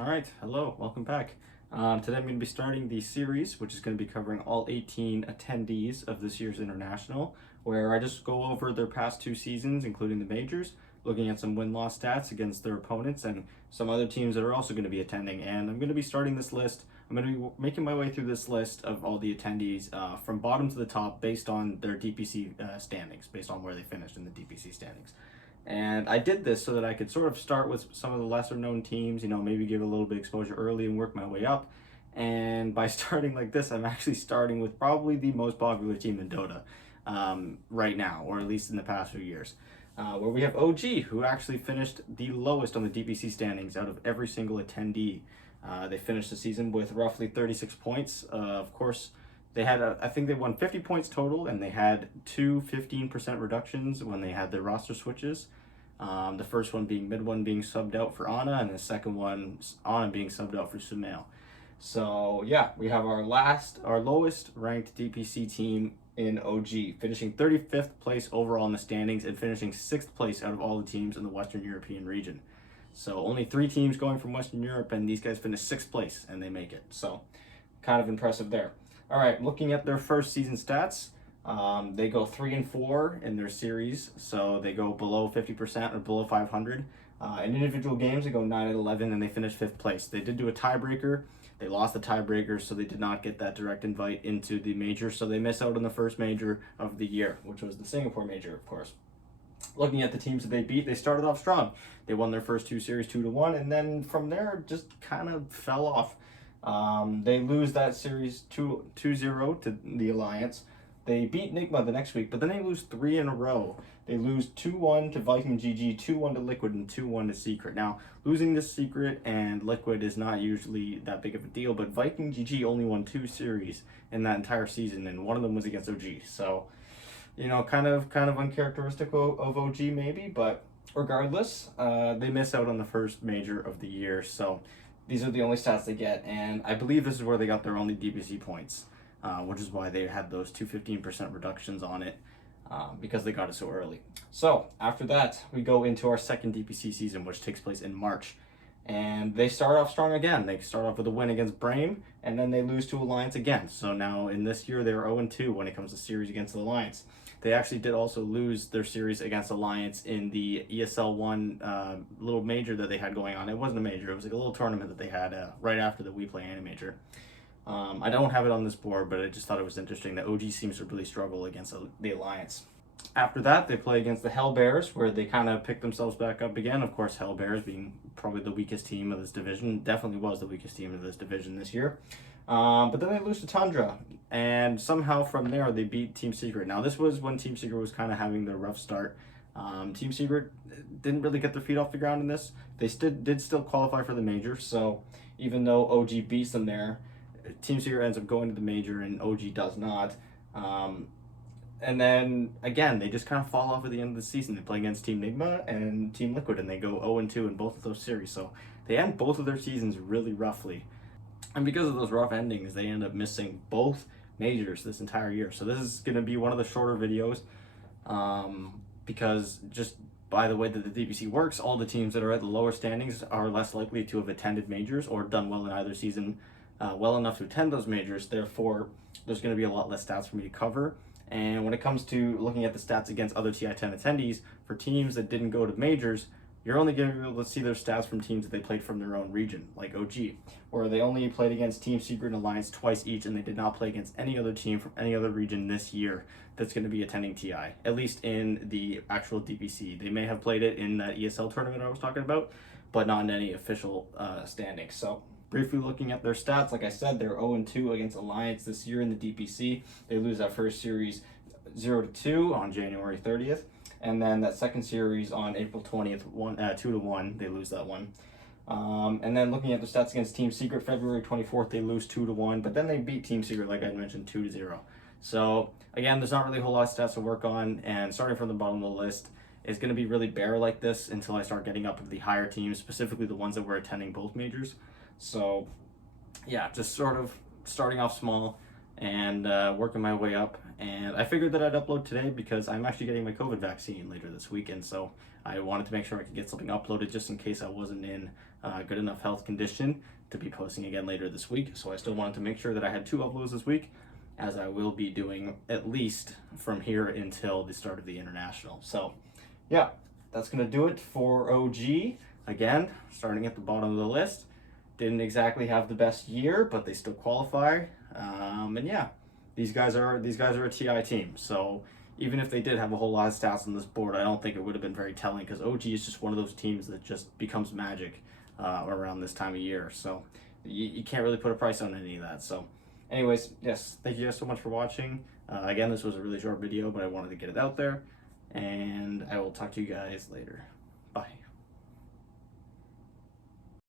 All right, hello, welcome back. Today I'm going to be starting the series, which is going to be covering all 18 attendees of this year's International, where I just go over their past two seasons, including the majors, looking at some win-loss stats against their opponents and some other teams that are also going to be attending. And I'm going to be starting this list. I'm going to be making my way through this list of all the attendees from bottom to the top based on their DPC standings, based on where they finished in the DPC standings. And I did this so that I could sort of start with some of the lesser known teams, maybe give a little bit of exposure early and work my way up. And by starting like this, I'm actually starting with probably the most popular team in Dota right now, or at least in the past few years, where we have OG, who actually finished the lowest on the DPC standings out of every single attendee. They finished the season with roughly 36 points. Of course, they had, I think they won 50 points total, and they had two 15% reductions when they had their roster switches. The first one being mid one being subbed out for Ana, and the second one, Ana being subbed out for Sumail. So yeah, we have our lowest ranked DPC team in OG, finishing 35th place overall in the standings and finishing 6th place out of all the teams in the Western European region. So only 3 teams going from Western Europe, and these guys finished 6th place and they make it. So kind of impressive there. All right, looking at their first season stats, they go 3-4 in their series, so they go below 50% or below 500. In individual games, they go 9-11 and they finish 5th place. They did do a tiebreaker. They lost the tiebreaker, so they did not get that direct invite into the major, so they miss out on the first major of the year, which was the Singapore major, of course. Looking at the teams that they beat, they started off strong. They won their first 2 series 2-1, and then from there just kind of fell off. They lose that series 2-0 to the Alliance. They beat Nigma the next week, but then they lose 3 in a row. They lose 2-1 to Viking GG, 2-1 to Liquid, and 2-1 to Secret. Now, losing to Secret and Liquid is not usually that big of a deal, but Viking GG only won 2 series in that entire season, and one of them was against OG. So, kind of uncharacteristic of OG maybe, but regardless, they miss out on the first major of the year. So these are the only stats they get, and I believe this is where they got their only DPC points, which is why they had those 2 15% reductions on it, because they got it so early. So after that, we go into our second DPC season, which takes place in March. And they start off strong again. They start off with a win against Brame, and then they lose to Alliance again. So now in this year, they were 0-2 when it comes to series against the Alliance. They actually did also lose their series against Alliance in the ESL 1 little major that they had going on. It wasn't a major. It was like a little tournament that they had right after the We Play Any Major. I don't have it on this board, but I just thought it was interesting that OG seems to really struggle against the Alliance. After that, they play against the Hell Bears, where they kind of pick themselves back up again. Of course, Hell Bears being probably the weakest team of this division, definitely was the weakest team of this division this year. But then they lose to Tundra, and somehow from there they beat Team Secret. Now this was when Team Secret was kind of having their rough start. Team Secret didn't really get their feet off the ground in this. They did still qualify for the major, so even though OG beats them there, Team Secret ends up going to the major and OG does not. And then again, they just kind of fall off at the end of the season. They play against Team Nigma and Team Liquid, and they go 0-2 in both of those series. So they end both of their seasons really roughly. And because of those rough endings, they end up missing both majors this entire year. So this is going to be one of the shorter videos, because just by the way that the DPC works, all the teams that are at the lower standings are less likely to have attended majors or done well in either season, well enough to attend those majors. Therefore, there's going to be a lot less stats for me to cover. And when it comes to looking at the stats against other TI10 attendees, for teams that didn't go to majors, you're only going to be able to see their stats from teams that they played from their own region, like OG, where they only played against Team Secret and Alliance twice each, and they did not play against any other team from any other region this year that's going to be attending TI, at least in the actual DPC. They may have played it in that ESL tournament I was talking about, but not in any official standings. So briefly looking at their stats, like I said, they're 0-2 against Alliance this year in the DPC. They lose that first series 0-2 on January 30th. And then that second series on April 20th, 2-1, they lose that one. And then looking at the stats against Team Secret, February 24th, they lose 2-1, but then they beat Team Secret, like I mentioned, 2-0. So again, there's not really a whole lot of stats to work on, and starting from the bottom of the list is going to be really bare like this until I start getting up to the higher teams, specifically the ones that were attending both majors. So yeah, just sort of starting off small and working my way up. And I figured that I'd upload today because I'm actually getting my COVID vaccine later this week, and so I wanted to make sure I could get something uploaded just in case I wasn't in good enough health condition to be posting again later this week. So I still wanted to make sure that I had 2 uploads this week, as I will be doing at least from here until the start of the international. So yeah, that's gonna do it for OG. Again, starting at the bottom of the list. Didn't exactly have the best year, but they still qualify. And yeah, these guys are a TI team. So even if they did have a whole lot of stats on this board, I don't think it would have been very telling, because OG is just one of those teams that just becomes magic around this time of year. So you can't really put a price on any of that. So anyways, yes, thank you guys so much for watching. Again, this was a really short video, but I wanted to get it out there. And I will talk to you guys later. Bye.